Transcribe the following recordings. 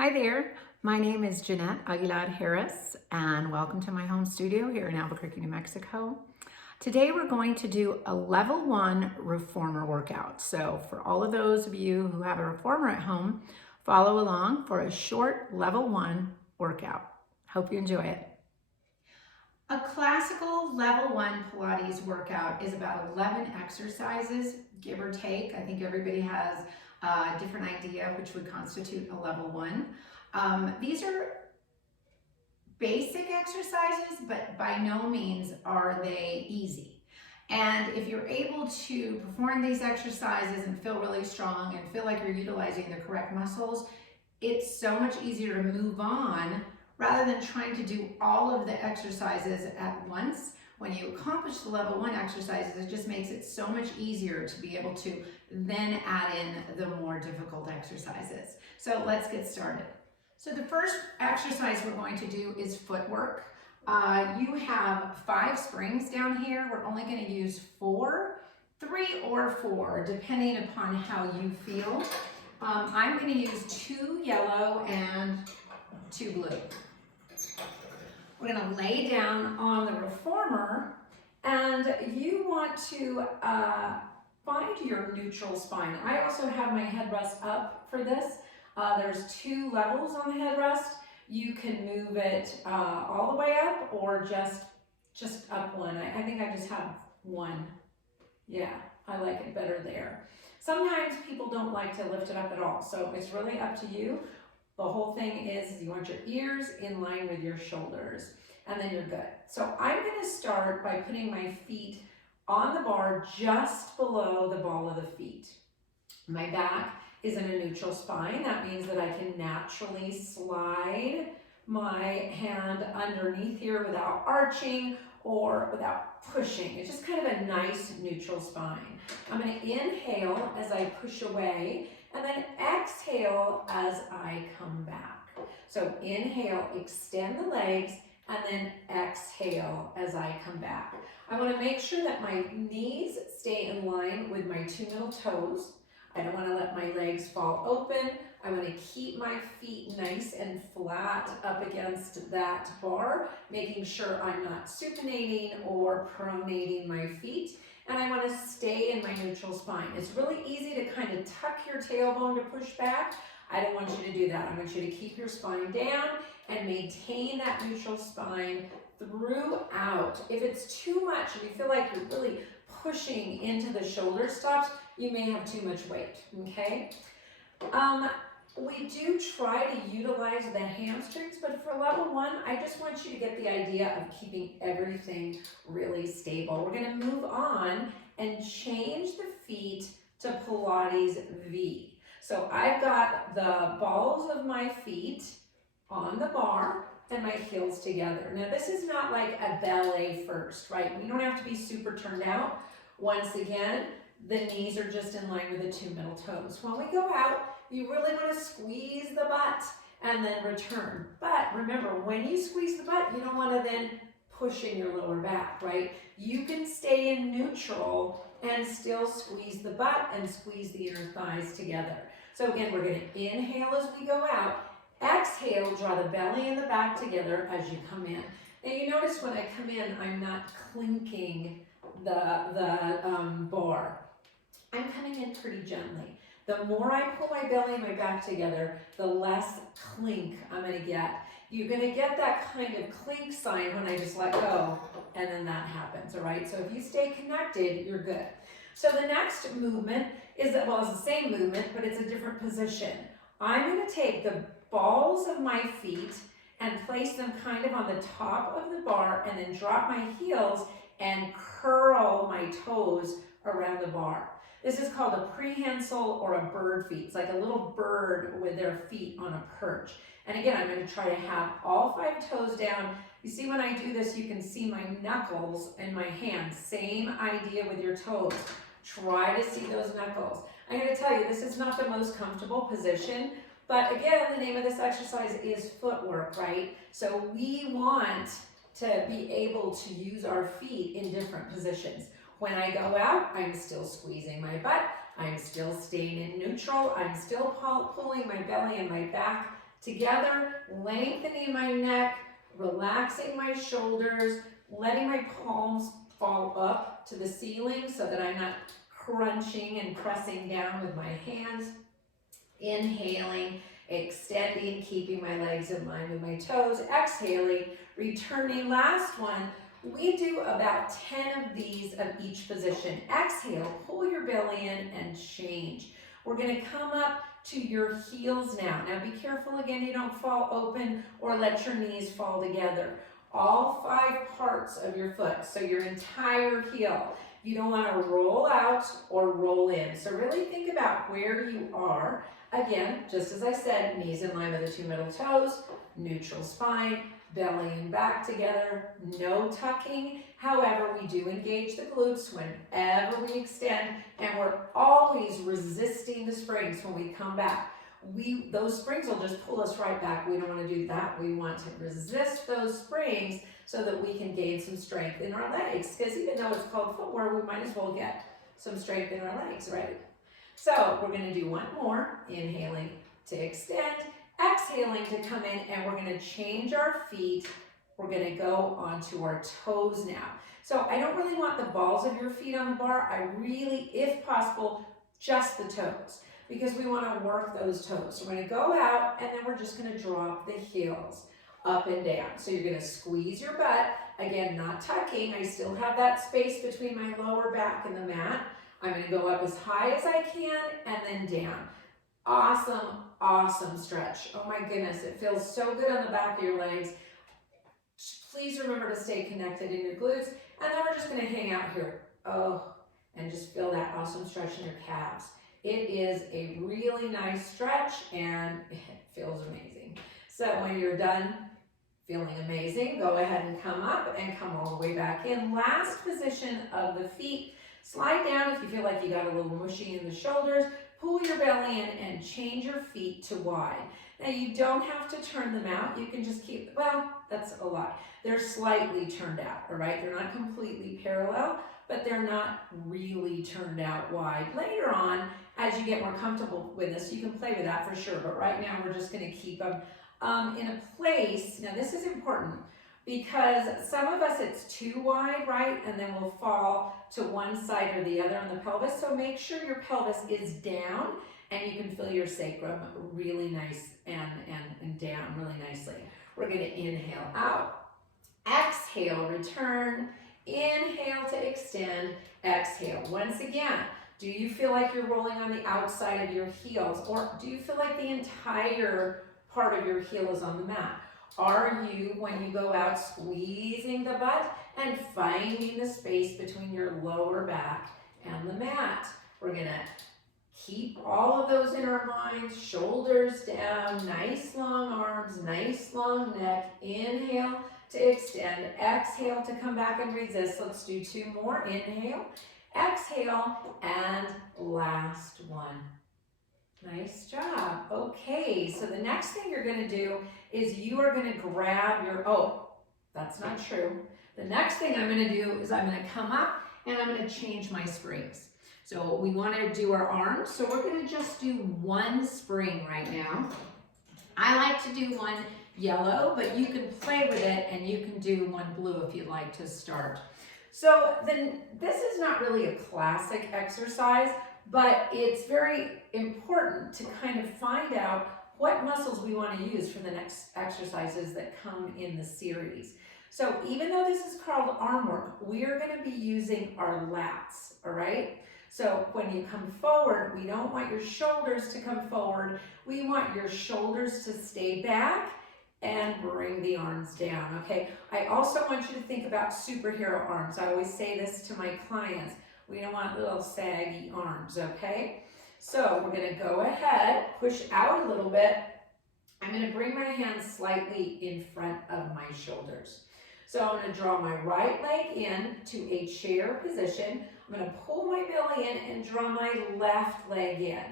Hi there, my name is Jeanette Aguilar Harris and welcome to my home studio here in Albuquerque, New Mexico. Today we're going to do a level 1 reformer workout. So for all of those of you who have a reformer at home, follow along for a short level 1 workout. Hope you enjoy it. A classical level 1 Pilates workout is about 11 exercises, give or take. I think everybody has a different idea which would constitute a level 1. These are basic exercises, but by no means are they easy. And if you're able to perform these exercises and feel really strong and feel like you're utilizing the correct muscles, it's so much easier to move on rather than trying to do all of the exercises at once. When you accomplish the level 1 exercises, it just makes it so much easier to be able to then add in the more difficult exercises. So let's get started. So the first exercise we're going to do is footwork. You have 5 springs down here. We're only going to use 4, 3 or 4, depending upon how you feel. I'm going to use 2 yellow and 2 blue. We're going to lay down on the reformer, and you want to find your neutral spine. I also have my headrest up for this. There's 2 levels on the headrest. You can move it all the way up or just up one. I think I just have 1. Yeah, I like it better there. Sometimes people don't like to lift it up at all, so it's really up to you. The whole thing is you want your ears in line with your shoulders, and then you're good. So I'm going to start by putting my feet on the bar just below the ball of the feet. My back is in a neutral spine. That means that I can naturally slide my hand underneath here without arching or without pushing. It's just kind of a nice neutral spine. I'm going to inhale as I push away and then exhale as I come back. So inhale, extend the legs, and then exhale as I come back. I want to make sure that my knees stay in line with my 2 middle toes. I don't want to let my legs fall open. I want to keep my feet nice and flat up against that bar, making sure I'm not supinating or pronating my feet. And I want to stay in my neutral spine. It's really easy to kind of tuck your tailbone to push back. I don't want you to do that. I want you to keep your spine down and maintain that neutral spine throughout. If it's too much and you feel like you're really pushing into the shoulder stops, you may have too much weight, okay? We do try to utilize the hamstrings, but for level 1, I just want you to get the idea of keeping everything really stable. We're gonna move on and change the feet to Pilates V. So I've got the balls of my feet on the bar and my heels together. Now this is not like a ballet first, right? We don't have to be super turned out. Once again, the knees are just in line with the 2 middle toes. When we go out, you really want to squeeze the butt and then return. But remember, when you squeeze the butt, you don't want to then push in your lower back, right? You can stay in neutral and still squeeze the butt and squeeze the inner thighs together. So again, we're going to inhale as we go out. Exhale, draw the belly and the back together as you come in. Now you notice when I come in, I'm not clinking the bar. I'm coming in pretty gently. The more I pull my belly and my back together, the less clink I'm going to get. You're going to get that kind of clink sign when I just let go, and then that happens, all right? So if you stay connected, you're good. So the next movement is, well, it's the same movement, but it's a different position. I'm going to take the balls of my feet and place them kind of on the top of the bar and then drop my heels and curl my toes around the bar. This is called a prehensile or a bird feet. It's like a little bird with their feet on a perch. And again, I'm going to try to have all 5 toes down. You see when I do this, you can see my knuckles and my hands. Same idea with your toes. Try to see those knuckles. I'm going to tell you, this is not the most comfortable position. But again, the name of this exercise is footwork, right? So we want to be able to use our feet in different positions. When I go out, I'm still squeezing my butt. I'm still staying in neutral. I'm still pulling my belly and my back Together, lengthening my neck, relaxing my shoulders, letting my palms fall up to the ceiling so that I'm not crunching and pressing down with my hands. Inhaling, extending, keeping my legs in line with my toes. Exhaling, returning. Last one. We do about 10 of these of each position. Exhale, pull your belly in and change. We're going to come up to your heels now. Now be careful again you don't fall open or let your knees fall together. All 5 parts of your foot, so your entire heel. You don't want to roll out or roll in. So really think about where you are. Again, just as I said, knees in line with the 2 middle toes, neutral spine, belly and back together, no tucking. However, we do engage the glutes whenever we extend, and we're always resisting the springs when we come back. Those springs will just pull us right back. We don't want to do that. We want to resist those springs so that we can gain some strength in our legs, because even though it's called footwear, we might as well get some strength in our legs, right? So we're going to do one more, inhaling to extend, exhaling to come in, and we're going to change our feet. We're going to go onto our toes now. So I don't really want the balls of your feet on the bar. I really, if possible, just the toes, because we want to work those toes. So we're going to go out, and then we're just going to drop the heels up and down. So you're going to squeeze your butt. Again, not tucking. I still have that space between my lower back and the mat. I'm going to go up as high as I can and then down. Awesome, awesome stretch. Oh my goodness, it feels so good on the back of your legs. Please remember to stay connected in your glutes. And then we're just going to hang out here. Oh, and just feel that awesome stretch in your calves. It is a really nice stretch and it feels amazing. So when you're done feeling amazing, go ahead and come up and come all the way back in. Last position of the feet. Slide down if you feel like you got a little mushy in the shoulders. Pull your belly in and change your feet to wide. Now you don't have to turn them out. You can just keep, well, that's a lot. They're slightly turned out, all right? They're not completely parallel, but they're not really turned out wide. Later on, as you get more comfortable with this, you can play with that for sure. But right now, we're just going to keep them in a place. Now this is important, because some of us it's too wide, right? And then we'll fall to one side or the other on the pelvis. So make sure your pelvis is down and you can feel your sacrum really nice and down really nicely. We're going to inhale out, exhale, return, inhale to extend, exhale. Once again, do you feel like you're rolling on the outside of your heels, or do you feel like the entire part of your heel is on the mat? Are you, when you go out, squeezing the butt and finding the space between your lower back and the mat? We're going to keep all of those in our minds. Shoulders down, nice long arms, nice long neck. Inhale to extend, exhale to come back and resist. Let's do 2 more. Inhale, exhale, and last one. Nice job. Okay, so the next thing you're going to do is you are going to grab your, oh, that's not true. The next thing I'm going to do is I'm going to come up and I'm going to change my springs. So we want to do our arms, so we're going to just do 1 spring right now. I like to do 1 yellow, but you can play with it and you can do 1 blue if you'd like to start. So then this is not really a classic exercise, but it's very important to kind of find out what muscles we want to use for the next exercises that come in the series. So even though this is called arm work, we are going to be using our lats, all right? So when you come forward, we don't want your shoulders to come forward. We want your shoulders to stay back and bring the arms down, okay? I also want you to think about superhero arms. I always say this to my clients. We don't want little saggy arms, okay? So we're going to go ahead, push out a little bit. I'm going to bring my hands slightly in front of my shoulders. So I'm going to draw my right leg in to a chair position. I'm going to pull my belly in and draw my left leg in.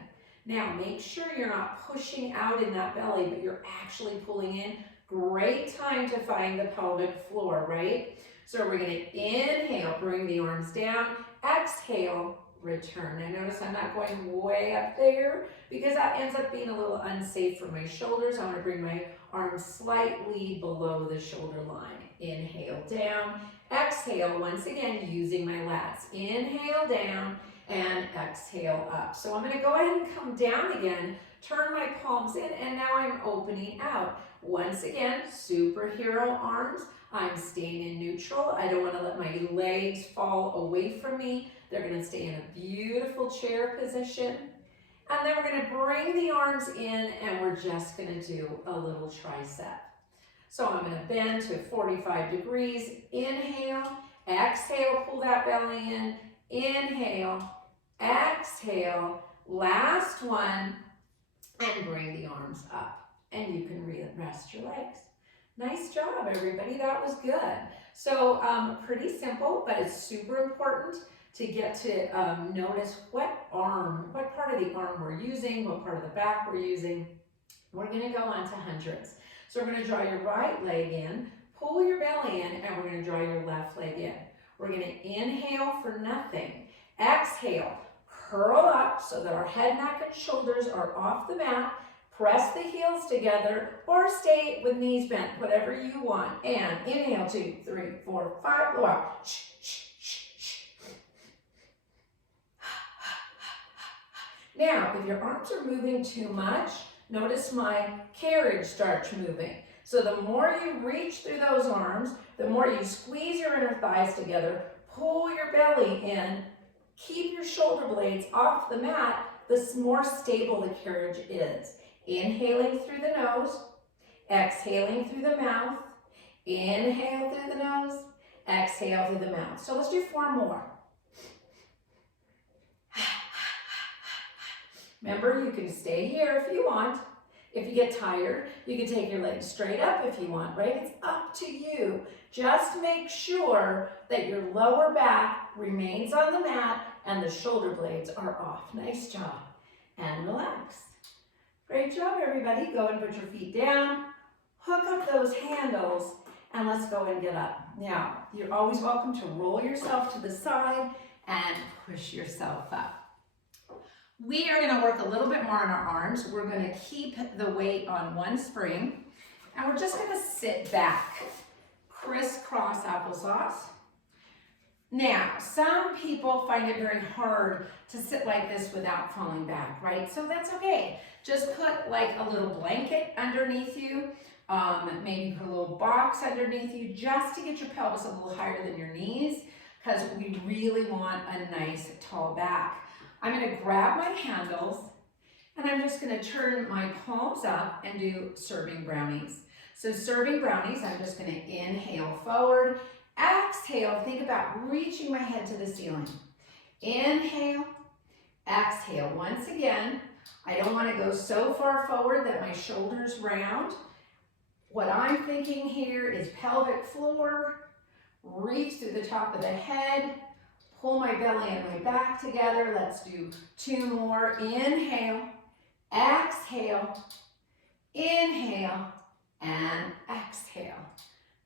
Now make sure you're not pushing out in that belly, but you're actually pulling in. Great time to find the pelvic floor, right? So we're going to inhale, bring the arms down. Exhale, return. Now notice I'm not going way up there because that ends up being a little unsafe for my shoulders. I want to bring my arms slightly below the shoulder line. Inhale down, exhale, once again using my lats. Inhale down and exhale up. So I'm going to go ahead and come down again, turn my palms in, and now I'm opening out. Once again, superhero arms. I'm staying in neutral. I don't want to let my legs fall away from me. They're going to stay in a beautiful chair position. And then we're going to bring the arms in and we're just going to do a little tricep. So I'm going to bend to 45 degrees. Inhale, exhale, pull that belly in. Inhale, exhale, last one, and bring the arms up. And you can rest your legs. Nice job, everybody. That was good. So pretty simple, but it's super important to get to notice what part of the arm we're using, what part of the back we're using. We're going to go on to hundreds. So we're going to draw your right leg in, pull your belly in, and we're going to draw your left leg in. We're going to inhale for nothing. Exhale, curl up so that our head, neck, and shoulders are off the mat. Press the heels together or stay with knees bent, whatever you want. And inhale, 2, 3, 4, 5, blow out. Shh, shh, shh, shh. Now, if your arms are moving too much, notice my carriage starts moving. So the more you reach through those arms, the more you squeeze your inner thighs together, pull your belly in, keep your shoulder blades off the mat, the more stable the carriage is. Inhaling through the nose, exhaling through the mouth, inhale through the nose, exhale through the mouth. So let's do 4 more. Remember, you can stay here if you want. If you get tired, you can take your legs straight up if you want, right? It's up to you. Just make sure that your lower back remains on the mat and the shoulder blades are off. Nice job. And relax. Great job, everybody. Go and put your feet down, hook up those handles, and let's go and get up. Now, you're always welcome to roll yourself to the side and push yourself up. We are going to work a little bit more on our arms. We're going to keep the weight on one spring, and we're just going to sit back, crisscross applesauce. Now, some people find it very hard to sit like this without falling back, right? So that's okay. Just put like a little blanket underneath you, maybe put a little box underneath you just to get your pelvis a little higher than your knees, because we really want a nice tall back. I'm going to grab my handles and I'm just going to turn my palms up and do serving brownies. So serving brownies, I'm just going to inhale forward. Exhale, think about reaching my head to the ceiling. Inhale, exhale. Once again, I don't want to go so far forward that my shoulders round. What I'm thinking here is pelvic floor, reach through the top of the head, pull my belly and my back together. Let's do 2 more. Inhale, exhale, inhale, and exhale.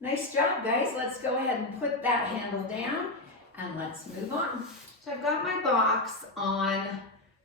Nice job, guys. Let's go ahead and put that handle down and let's move on. So I've got my box on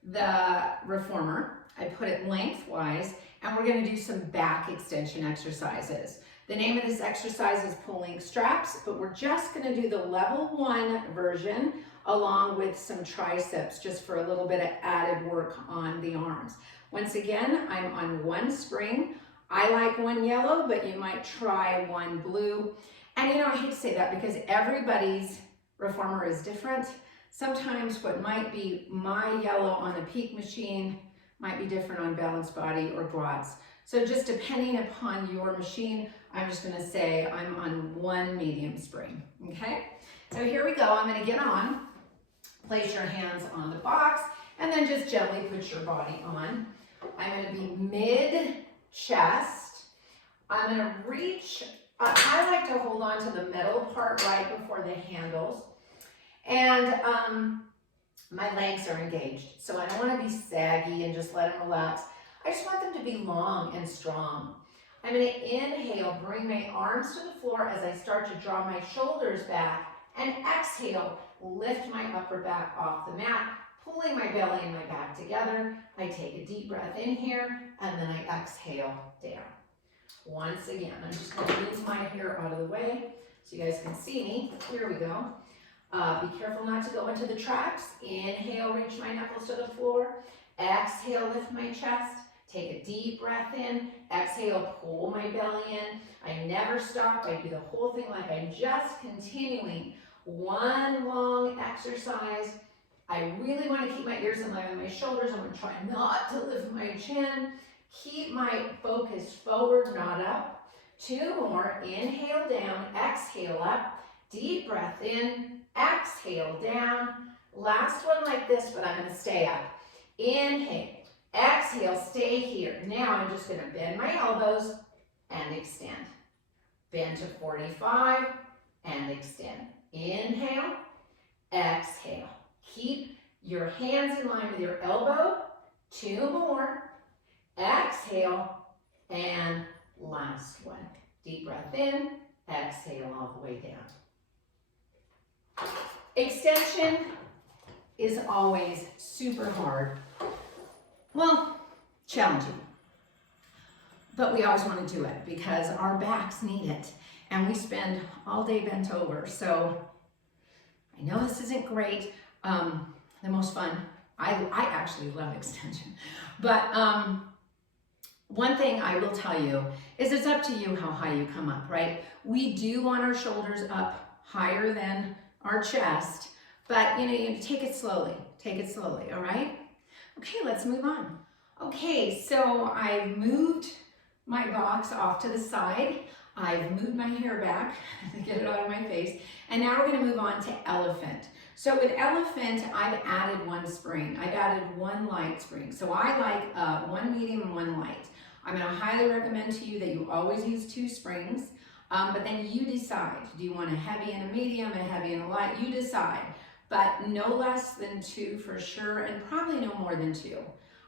the reformer. I put it lengthwise and we're going to do some back extension exercises. The name of this exercise is pulling straps, but we're just going to do the level 1 version along with some triceps just for a little bit of added work on the arms. Once again, I'm on 1 spring. I like 1 yellow, but you might try 1 blue. And you know, I hate to say that because everybody's reformer is different. Sometimes what might be my yellow on the Peak machine might be different on Balanced Body or Quads. So just depending upon your machine, I'm just gonna say I'm on 1 medium spring, okay? So here we go, I'm gonna get on. Place your hands on the box and then just gently put your body on. I'm gonna be mid-chest. I'm gonna reach, I like to hold on to the middle part right before the handles. And my legs are engaged. So I don't wanna be saggy and just let them relax. I just want them to be long and strong. I'm going to inhale, bring my arms to the floor as I start to draw my shoulders back, and exhale, lift my upper back off the mat, pulling my belly and my back together. I take a deep breath in here, and then I exhale down. Once again, I'm just going to move my hair out of the way so you guys can see me. Here we go. Be careful not to go into the tracks. Inhale, reach my knuckles to the floor. Exhale, lift my chest. Take a deep breath in. Exhale, pull my belly in. I never stop. I do the whole thing like I'm just continuing one long exercise. I really want to keep my ears in line with my shoulders. I'm going to try not to lift my chin. Keep my focus forward, not up. 2 more. Inhale down, exhale up. Deep breath in, exhale down. Last one like this, but I'm going to stay up. Inhale, exhale, stay here. Now I'm just going to bend my elbows and extend. Bend to 45 and extend. Inhale, exhale. Keep your hands in line with your elbow. 2 more. Exhale, and last one. Deep breath in, exhale all the way down. Extension is always super hard. Well, challenging. But we always want to do it because our backs need it. And we spend all day bent over. So I know this isn't great. The most fun. I actually love extension. But one thing I will tell you is it's up to you how high you come up, right? We do want our shoulders up higher than our chest, but you take it slowly. Take it slowly, all right? Okay, let's move on. Okay, so I've moved my box off to the side. I've moved my hair back to get it out of my face. And now we're gonna move on to elephant. So with elephant, I've added 1 spring. I've added 1 light spring. So I like 1 medium and 1 light. I'm gonna highly recommend to you that you always use 2 springs, but then you decide. Do you want a heavy and a medium, a heavy and a light? You decide, but no less than 2 for sure, and probably no more than 2.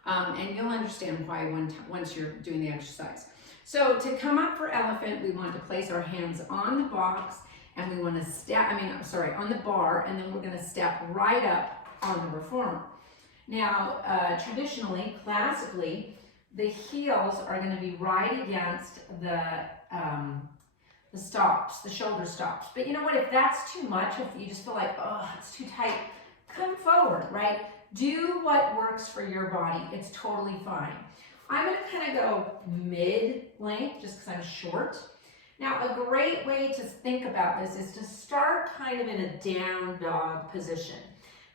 And you'll understand why once you're doing the exercise. So to come up for elephant, we want to place our hands on the box, and we want to step, on the bar, and then we're going to step right up on the reformer. Now, traditionally, classically, the heels are going to be right against the stops, the shoulder stops. But you know what, if that's too much, if you just feel like, oh, it's too tight, come forward, right? Do what works for your body. It's totally fine. I'm going to kind of go mid-length just because I'm short. Now, a great way to think about this is to start kind of in a down dog position.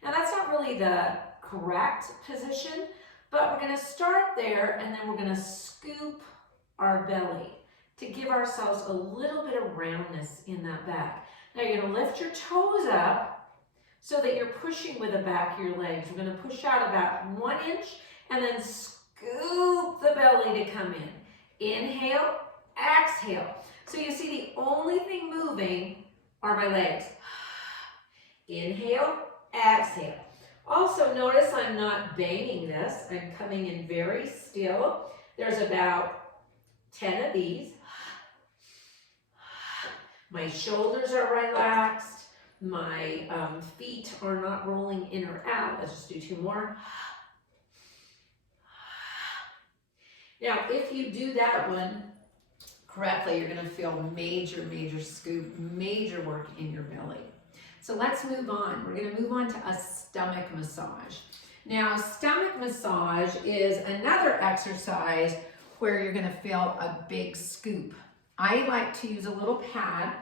Now, that's not really the correct position, but we're going to start there, and then we're going to scoop our belly to give ourselves a little bit of roundness in that back. Now, you're going to lift your toes up so that you're pushing with the back of your legs. We're going to push out about 1 inch and then scoop the belly to come in. Inhale, exhale. So you see the only thing moving are my legs. Inhale, exhale. Also notice I'm not banging this. I'm coming in very still. There's about 10 of these. My shoulders are relaxed. My feet are not rolling in or out. Let's just do 2 more. Now, if you do that one correctly, you're going to feel major, major scoop, major work in your belly. So let's move on. We're going to move on to a stomach massage. Now, stomach massage is another exercise where you're going to feel a big scoop. I like to use a little pad,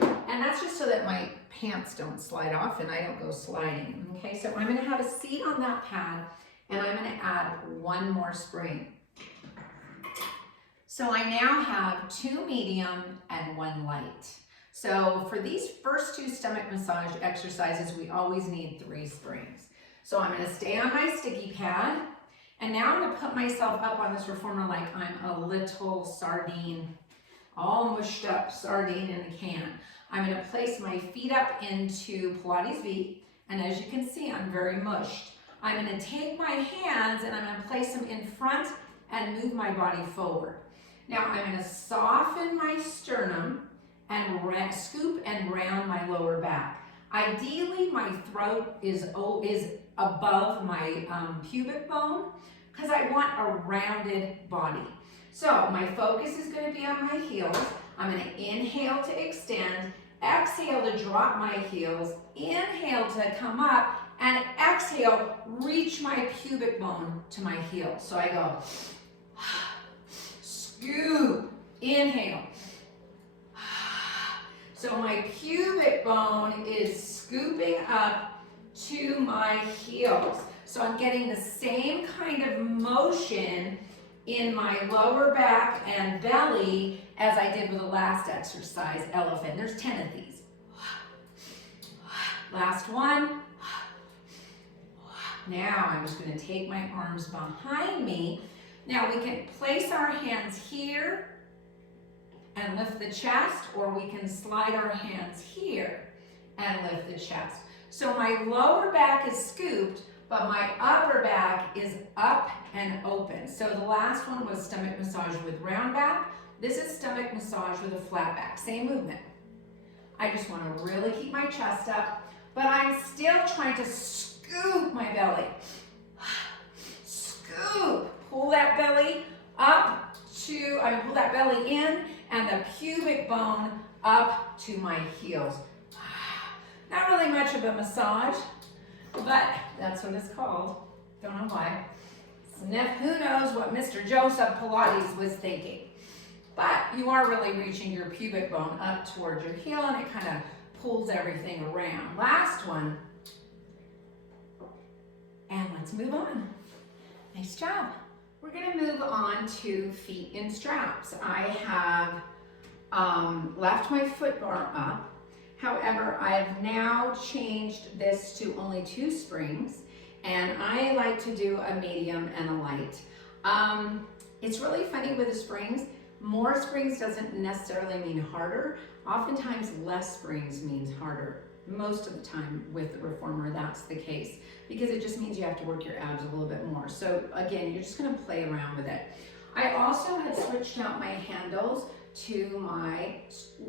and that's just so that my pants don't slide off and I don't go sliding. Okay, so I'm going to have a seat on that pad, and I'm going to add 1 more spring. So I now have 2 medium and 1 light. So for these first 2 stomach massage exercises, we always need 3 springs. So I'm going to stay on my sticky pad, and now I'm going to put myself up on this reformer like I'm a little sardine, all mushed up sardine in a can. I'm going to place my feet up into Pilates V, and as you can see, I'm very mushed. I'm going to take my hands and I'm going to place them in front and move my body forward. Now I'm going to soften my sternum and scoop and round my lower back. Ideally, my throat is above my pubic bone because I want a rounded body. So my focus is going to be on my heels. I'm going to inhale to extend, exhale to drop my heels, inhale to come up, and exhale, reach my pubic bone to my heels. So I go, scoop, inhale. So my pubic bone is scooping up to my heels. So I'm getting the same kind of motion in my lower back and belly as I did with the last exercise, elephant. There's 10 of these. Last one. Now I'm just going to take my arms behind me. Now we can place our hands here and lift the chest, or we can slide our hands here and lift the chest. So my lower back is scooped, but my upper back is up and open. So the last one was stomach massage with round back. This is stomach massage with a flat back. Same movement. I just want to really keep my chest up, but I'm still trying to scoop my belly. Scoop. Pull that belly up to, pull that belly in, and the pubic bone up to my heels. Not really much of a massage, but that's what it's called. Don't know why. Who knows what Mr. Joseph Pilates was thinking. But you are really reaching your pubic bone up towards your heel, and it kind of pulls everything around. Last one. And let's move on. Nice job. We're going to move on to feet in straps. I have left my foot bar up. However, I've now changed this to only 2 springs, and I like to do a medium and a light. It's really funny with the springs. More springs doesn't necessarily mean harder. Oftentimes less springs means harder. Most of the time with the reformer, that's the case, because it just means you have to work your abs a little bit more. So again, you're just gonna play around with it. I also have switched out my handles to my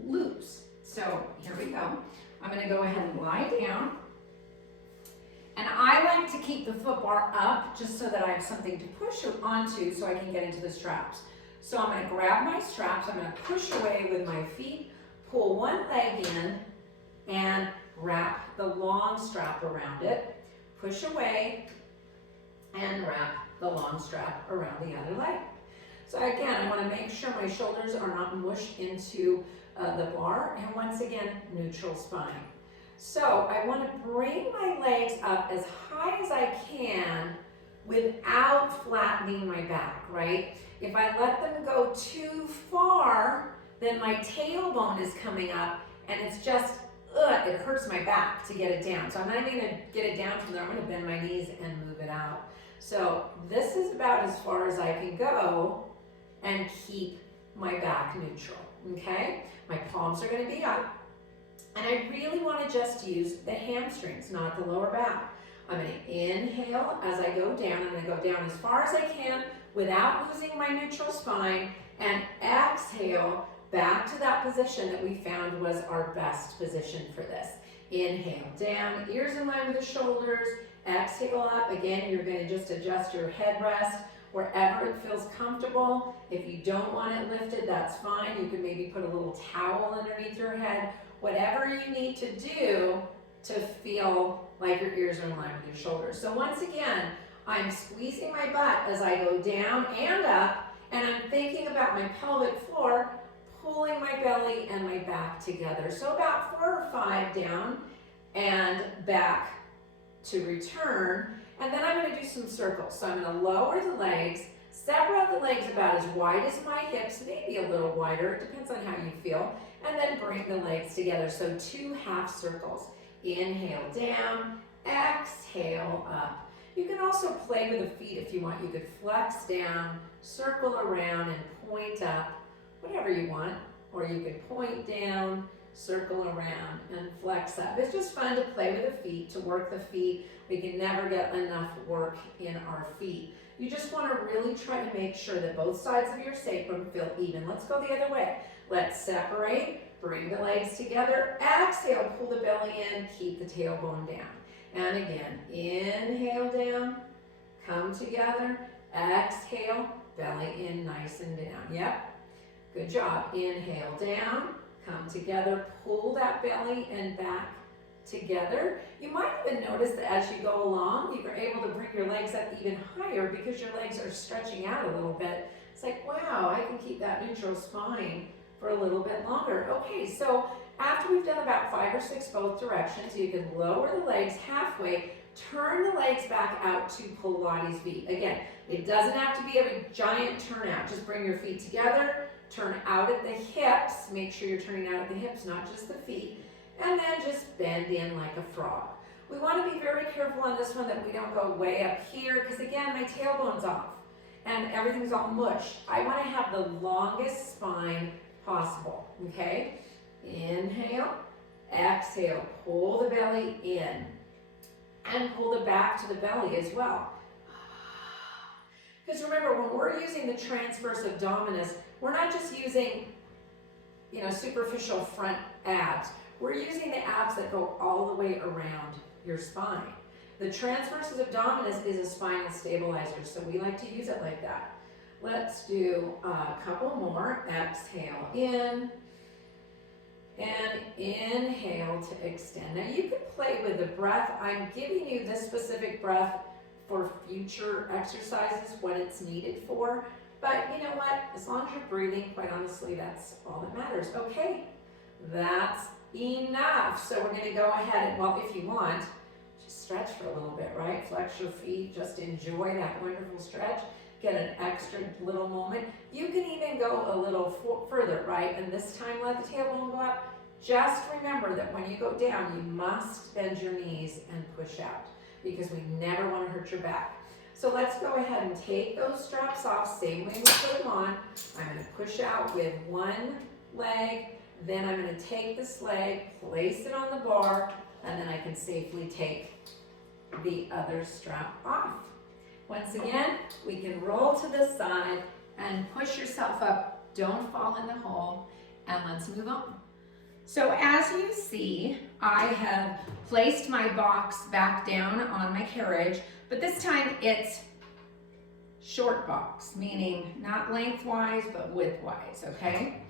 loops. So here we go. I'm gonna go ahead and lie down. And I like to keep the foot bar up just so that I have something to push onto so I can get into the straps. So I'm gonna grab my straps, I'm gonna push away with my feet, pull one leg in, and wrap the long strap around it. Push away and wrap the long strap around the other leg. So again, I want to make sure my shoulders are not mushed into the bar, and once again, neutral spine. So I want to bring my legs up as high as I can without flattening my back, right? If I let them go too far, then my tailbone is coming up, and it's just, it hurts my back to get it down. So I'm not even gonna get it down from there. I'm gonna bend my knees and move it out. So this is about as far as I can go and keep my back neutral, okay? My palms are gonna be up, and I really wanna just use the hamstrings, not the lower back. I'm gonna inhale as I go down. I'm gonna go down as far as I can without losing my neutral spine, and exhale back to that position that we found was our best position for this. Inhale down, ears in line with the shoulders. Exhale up. Again, you're going to just adjust your headrest wherever it feels comfortable. If you don't want it lifted, that's fine. You can maybe put a little towel underneath your head. Whatever you need to do to feel like your ears are in line with your shoulders. So once again, I'm squeezing my butt as I go down and up, and I'm thinking about my pelvic floor, pulling my belly and my back together. So about 4 or 5 down and back to return. And then I'm going to do some circles. So I'm going to lower the legs, separate the legs about as wide as my hips, maybe a little wider, it depends on how you feel, and then bring the legs together. So 2 half circles. Inhale down, exhale up. You can also play with the feet if you want. You could flex down, circle around, and point up, whatever you want. Or you could point down, circle around, and flex up. It's just fun to play with the feet, to work the feet. We can never get enough work in our feet. You just want to really try to make sure that both sides of your sacrum feel even. Let's go the other way. Let's separate, bring the legs together, exhale, pull the belly in, keep the tailbone down. And again, inhale down, come together, exhale, belly in nice and down. Yep, good job. Inhale down, come together, pull that belly and back together. You might even notice that as you go along, you're able to bring your legs up even higher because your legs are stretching out a little bit. It's like, wow, I can keep that neutral spine for a little bit longer. Okay, so after we've done about 5 or 6 both directions, you can lower the legs halfway, turn the legs back out to Pilates V. Again, it doesn't have to be a giant turnout. Just bring your feet together, turn out at the hips. Make sure you're turning out at the hips, not just the feet. And then just bend in like a frog. We want to be very careful on this one that we don't go way up here because again, my tailbone's off and everything's all mush. I want to have the longest spine possible, okay? Inhale, exhale, pull the belly in and pull the back to the belly as well. Because remember, when we're using the transverse abdominis, we're not just using, superficial front abs. We're using the abs that go all the way around your spine. The transverse abdominis is a spinal stabilizer, so we like to use it like that. Let's do a couple more. Exhale in and inhale to extend. Now you can play with the breath. I'm giving you this specific breath for future exercises when it's needed for. But you know what? As long as you're breathing, quite honestly, that's all that matters. Okay, that's enough. So we're going to go ahead and, well, if you want, just stretch for a little bit, right? Flex your feet, just enjoy that wonderful stretch. Get an extra little moment. You can even go a little further, right? And this time let the tailbone go up. Just remember that when you go down, you must bend your knees and push out because we never want to hurt your back. So let's go ahead and take those straps off, same way we put them on. I'm going to push out with one leg, then I'm going to take this leg, place it on the bar, and then I can safely take the other strap off. Once again, we can roll to the side and push yourself up. Don't fall in the hole, and let's move on. So as you see, I have placed my box back down on my carriage, but this time it's short box, meaning not lengthwise, but widthwise, okay?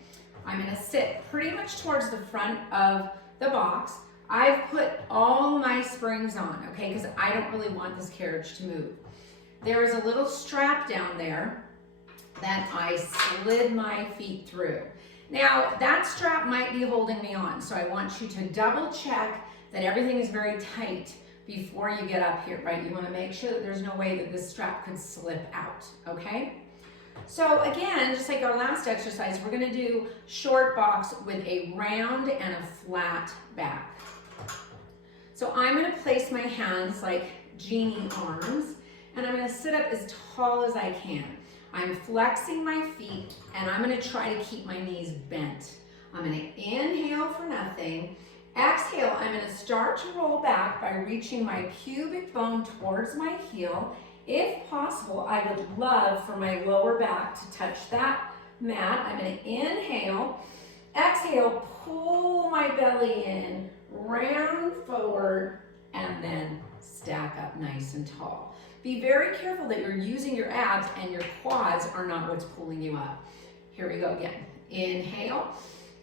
I'm gonna sit pretty much towards the front of the box. I've put all my springs on, okay, because I don't really want this carriage to move. There is a little strap down there that I slid my feet through. Now, that strap might be holding me on, so I want you to double check that everything is very tight before you get up here, right? You want to make sure that there's no way that this strap could slip out, okay? So again, just like our last exercise, we're going to do short box with a round and a flat back. So I'm going to place my hands like genie arms, and I'm going to sit up as tall as I can. I'm flexing my feet, and I'm going to try to keep my knees bent. I'm going to inhale for nothing. Exhale, I'm going to start to roll back by reaching my pubic bone towards my heel. If possible, I would love for my lower back to touch that mat. I'm going to inhale. Exhale, pull my belly in, round forward, and then stack up nice and tall. Be very careful that you're using your abs and your quads are not what's pulling you up. Here we go again. Inhale.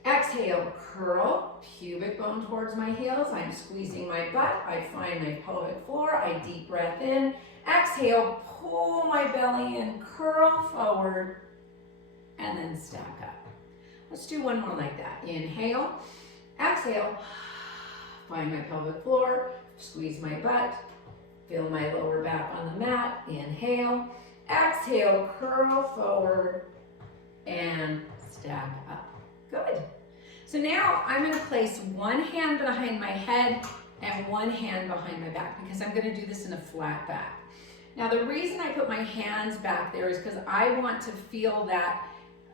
Exhale, curl, pubic bone towards my heels. I'm squeezing my butt. I find my pelvic floor. I deep breath in. Exhale, pull my belly in, curl forward, and then stack up. Let's do one more like that. Inhale. Exhale. Find my pelvic floor. Squeeze my butt. Feel my lower back on the mat. Inhale. Exhale, curl forward, and stack up. Good. So now I'm going to place one hand behind my head and one hand behind my back because I'm going to do this in a flat back. Now the reason I put my hands back there is because I want to feel that,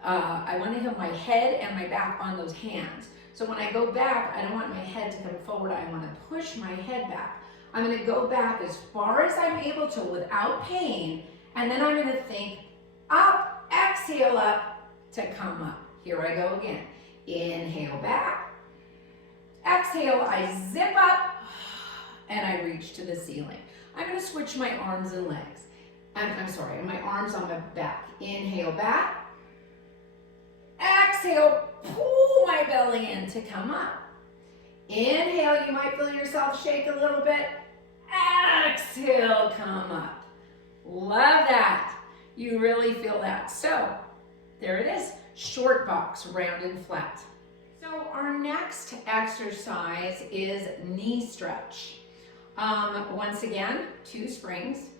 I want to feel my head and my back on those hands. So when I go back, I don't want my head to come forward. I want to push my head back. I'm going to go back as far as I'm able to without pain, And then I'm gonna think up, exhale up to come up. Here I go again. Inhale back. Exhale, I zip up and I reach to the ceiling. I'm gonna switch my arms and legs. I'm sorry, my arms on my back. Inhale back. Exhale, pull my belly in to come up. Inhale, you might feel yourself shake a little bit. Exhale, come up. Love that. You really feel that. So, there it is. Short box, round and flat. So our next exercise is knee stretch. Once again, 2 springs.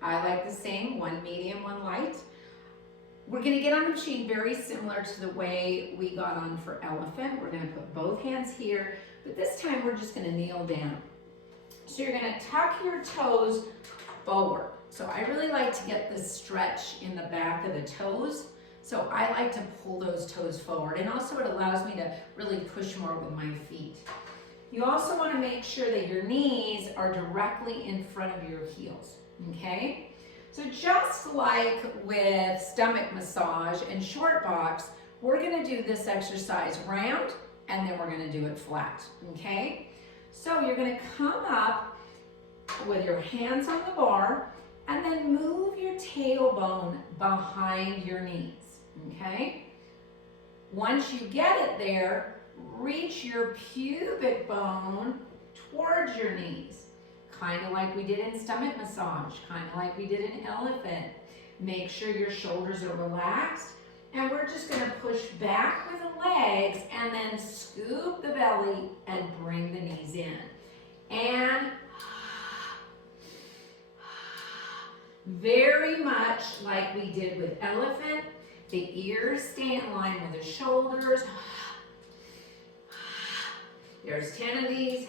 I like the same, 1 medium, 1 light. We're gonna get on the machine very similar to the way we got on for elephant. We're gonna put both hands here, but this time we're just gonna kneel down. So you're gonna tuck your toes forward. So I really like to get this stretch in the back of the toes. So I like to pull those toes forward, and also it allows me to really push more with my feet. You also want to make sure that your knees are directly in front of your heels, okay? So just like with stomach massage and short box, we're going to do this exercise round, and then we're going to do it flat, okay? So you're going to come up with your hands on the bar, and then move your tailbone behind your knees. Okay? Once you get it there, reach your pubic bone towards your knees. Kind of like we did in stomach massage, kind of like we did in elephant. Make sure your shoulders are relaxed. And we're just going to push back with the legs and then scoop the belly and bring the knees in. And very much like we did with elephant, the ears stay in line with the shoulders. There's 10 of these.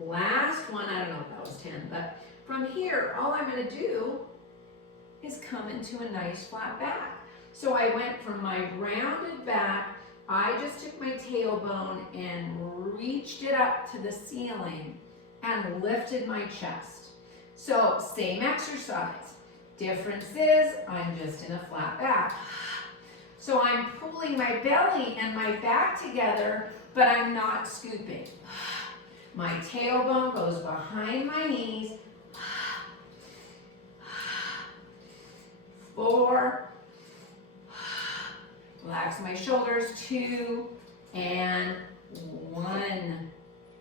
Last one, I don't know if that was 10, but from here, all I'm gonna do is come into a nice flat back. So I went from my rounded back, I just took my tailbone and reached it up to the ceiling and lifted my chest. So same exercise. Difference is I'm just in a flat back. So I'm pulling my belly and my back together, but I'm not scooping. My tailbone goes behind my knees. 4. Relax my shoulders. 2 and 1.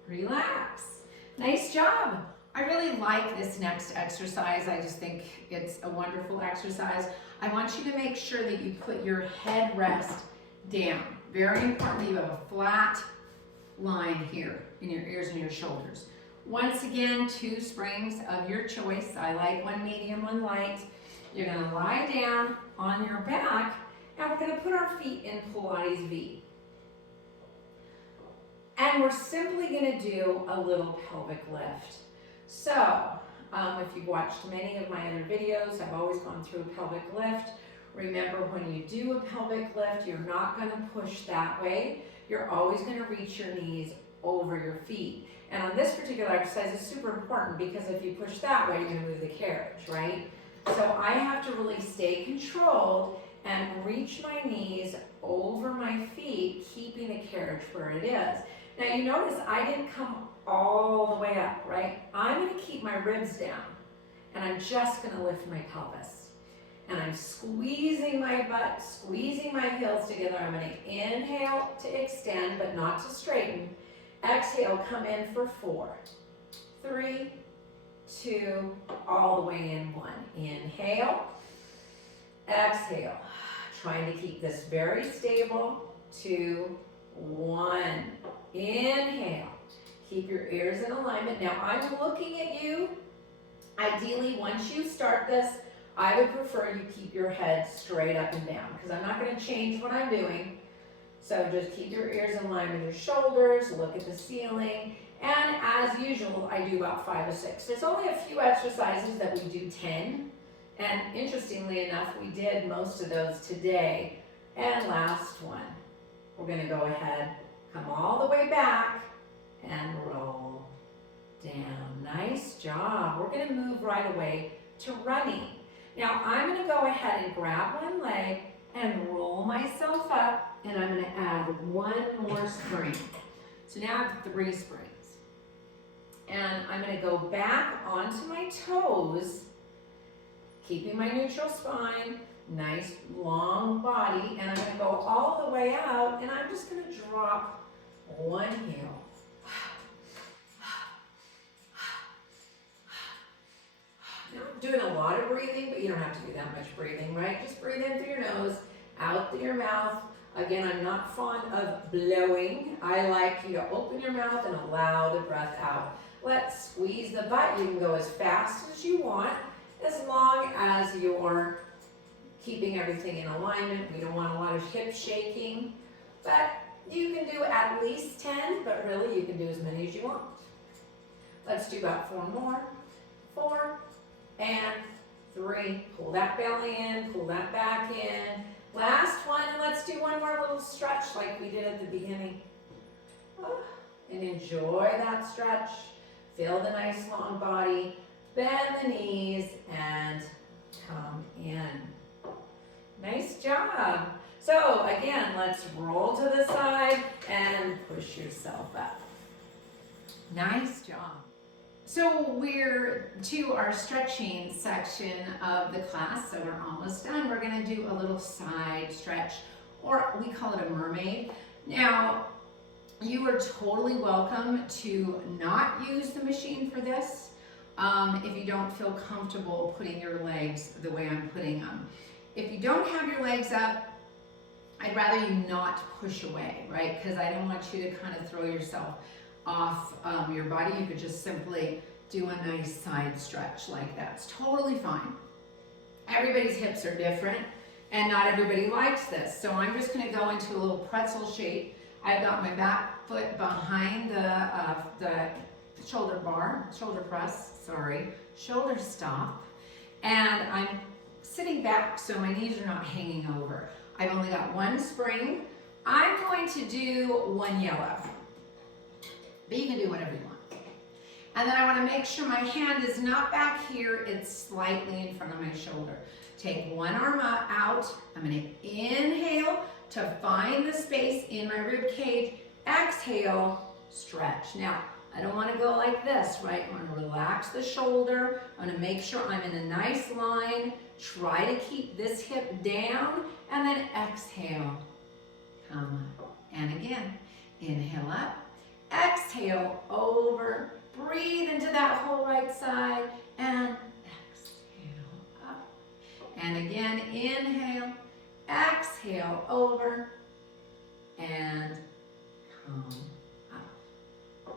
Relax. Nice job. I really like this next exercise. I just think it's a wonderful exercise. I want you to make sure that you put your head rest down. Very important that you have a flat line here in your ears and your shoulders. Once again, 2 springs of your choice. I like 1 medium, 1 light. You're gonna lie down on your back, and we're gonna put our feet in Pilates V. And we're simply gonna do a little pelvic lift. So, if you've watched many of my other videos, I've always gone through a pelvic lift. Remember, when you do a pelvic lift, you're not going to push that way. You're always going to reach your knees over your feet. And on this particular exercise, it's super important because if you push that way, you're going to move the carriage, right? So I have to really stay controlled and reach my knees over my feet, keeping the carriage where it is. Now you notice I didn't come all the way up, right? I'm going to keep my ribs down, and I'm just going to lift my pelvis. And I'm squeezing my butt, squeezing my heels together. I'm going to inhale to extend, but not to straighten. Exhale, come in for 4, 3, 2, all the way in 1. Inhale, exhale. Trying to keep this very stable. 2, 1. Inhale. Keep your ears in alignment. Now I'm looking at you. Ideally, once you start this, I would prefer you keep your head straight up and down because I'm not going to change what I'm doing. So just keep your ears in line with your shoulders, look at the ceiling, and as usual, I do about 5 or 6. There's only a few exercises that we do 10, and interestingly enough, we did most of those today. And last one, we're going to go ahead, come all the way back, and roll down. Nice job. We're gonna move right away to running. Now I'm gonna go ahead and grab one leg and roll myself up, and I'm gonna add one more spring. So now I have 3 springs. And I'm gonna go back onto my toes, keeping my neutral spine, nice long body, and I'm gonna go all the way out, and I'm just gonna drop one heel. Now I'm doing a lot of breathing, but you don't have to do that much breathing, right? Just breathe in through your nose, out through your mouth. Again, I'm not fond of blowing. I like you to open your mouth and allow the breath out. Let's squeeze the butt. You can go as fast as you want, as long as you're keeping everything in alignment. We don't want a lot of hip shaking, but you can do at least 10, but really you can do as many as you want. Let's do about 4 more. 4 and 3. Pull that belly in, pull that back in. Last one, and let's do one more little stretch like we did at the beginning. And enjoy that stretch. Feel the nice long body. Bend the knees and come in. Nice job. So again, let's roll to the side and push yourself up. Nice job. So we're to our stretching section of the class, so we're almost done. We're gonna do a little side stretch, or we call it a mermaid. Now, you are totally welcome to not use the machine for this if you don't feel comfortable putting your legs the way I'm putting them. If you don't have your legs up, I'd rather you not push away, right? Because I don't want you to kind of throw yourself off your body. You could just simply do a nice side stretch like that. It's totally fine. Everybody's hips are different, and not everybody likes this. So I'm just gonna go into a little pretzel shape. I've got my back foot behind the shoulder stop, and I'm sitting back so my knees are not hanging over. I've only got 1 spring. I'm going to do 1 yellow, but you can do whatever you want. And then I want to make sure my hand is not back here, it's slightly in front of my shoulder. Take 1 arm out. I'm going to inhale to find the space in my rib cage. Exhale, stretch. Now, I don't want to go like this, right? I want to relax the shoulder. I want to make sure I'm in a nice line. Try to keep this hip down, and then exhale. Come up. And again, inhale up. Exhale over. Breathe into that whole right side, and exhale up. And again, inhale. Exhale over, and come up.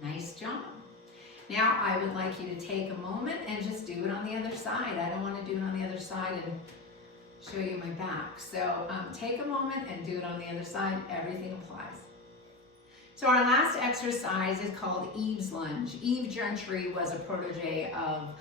Nice job. Now I would like you to take a moment and just do it on the other side. I don't want to do it on the other side and show you my back. So take a moment and do it on the other side. Everything applies. So our last exercise is called Eve's Lunge. Eve Gentry was a protege of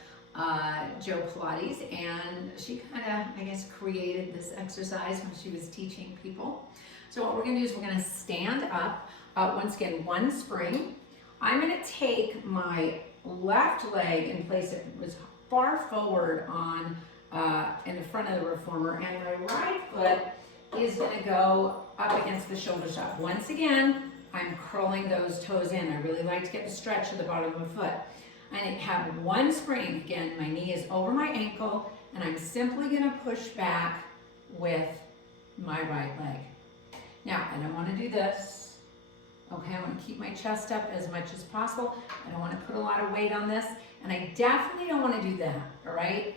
Joe Pilates, and she kind of, I guess, created this exercise when she was teaching people. So what we're going to do is we're going to stand up. Once again, 1 spring. I'm going to take my left leg and place it as far forward on in the front of the reformer, and my right foot is going to go up against the shoulder strap. Once again, I'm curling those toes in. I really like to get the stretch at the bottom of my foot. I have 1 spring. Again, my knee is over my ankle, and I'm simply going to push back with my right leg. Now, I don't want to do this. Okay, I want to keep my chest up as much as possible. I don't want to put a lot of weight on this, and I definitely don't want to do that, all right?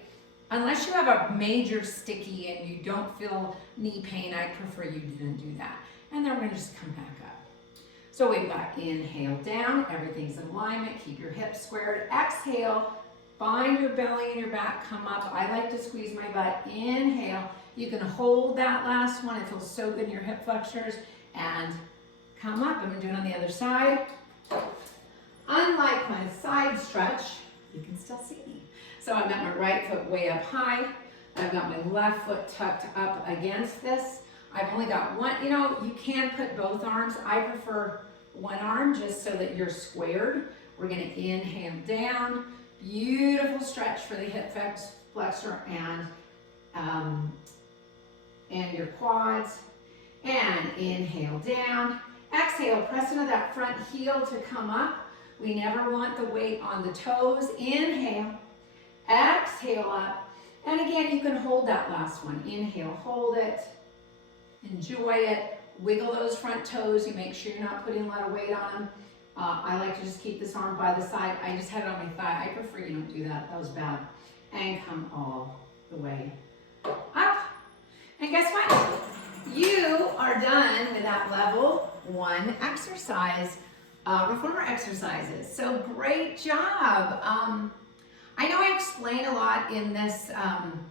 Unless you have a major sticky and you don't feel knee pain, I prefer you didn't do that. And then we're going to just come back up. So we've got inhale down, everything's in alignment, keep your hips squared. Exhale, find your belly and your back, come up. I like to squeeze my butt. Inhale, you can hold that last one. It feels so good in your hip flexors. And come up. I'm going to do it on the other side. Unlike my side stretch, you can still see me. So I've got my right foot way up high. I've got my left foot tucked up against this. I've only got 1, you can put both arms. I prefer 1 arm just so that you're squared. We're gonna inhale down. Beautiful stretch for the hip flexor and your quads. And inhale down. Exhale, press into that front heel to come up. We never want the weight on the toes. Inhale, exhale up. And again, you can hold that last one. Inhale, hold it. Enjoy it. Wiggle those front toes. You make sure you're not putting a lot of weight on them. I like to just keep this arm by the side. I just had it on my thigh. I prefer you don't do that. That was bad. And come all the way up. And guess what? You are done with that level 1 exercise, reformer exercises. So great job. I know I explain a lot in this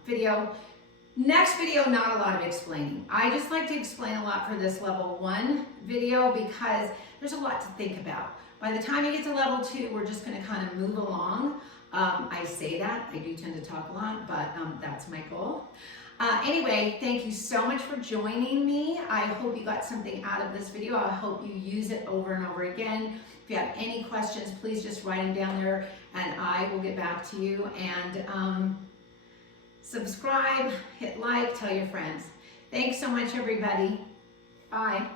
video. Next video, not a lot of explaining. I just like to explain a lot for this level 1 video because there's a lot to think about. By the time you get to level 2, we're just gonna kind of move along. I say that, I do tend to talk a lot, but that's my goal. Anyway, thank you so much for joining me. I hope you got something out of this video. I hope you use it over and over again. If you have any questions, please just write them down there and I will get back to you. And subscribe, hit like, tell your friends. Thanks so much, everybody. Bye.